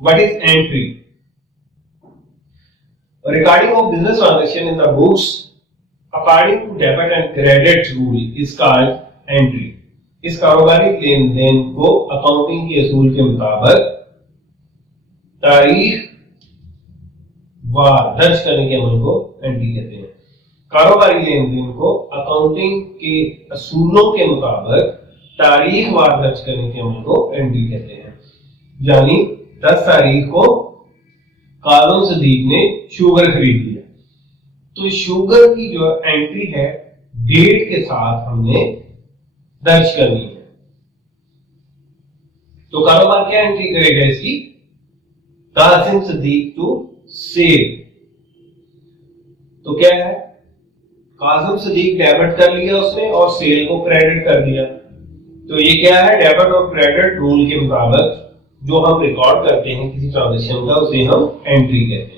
What is entry? Recording of business transaction in the books according to debit and credit rule is called entry. इस कारोबारी लेन then को accounting के असूल के मुताबिक तारीख वार दर्ज करने के अमल को एंट्री कहते हैं। कारोबारी लेन देन को अकाउंटिंग के असूलों के मुताबिक तारीख वार दर्ज करने के अमल को एंट्री कहते हैं। यानी 10 तारीख को काजिम सदीक ने शुगर खरीद लिया, तो शुगर की जो एंट्री है डेट के साथ हमने दर्ज करनी है। तो कारोबार क्या एंट्री करेगा इसकी? Kazim Sadiq to sale. तो क्या है? काजिम सदीक डेबिट कर लिया उसने और सेल को क्रेडिट कर दिया। तो ये क्या है? डेबिट और क्रेडिट रूल के मुताबिक जो हम रिकॉर्ड करते हैं किसी ट्रांजैक्शन का उसे हम एंट्री कहते हैं।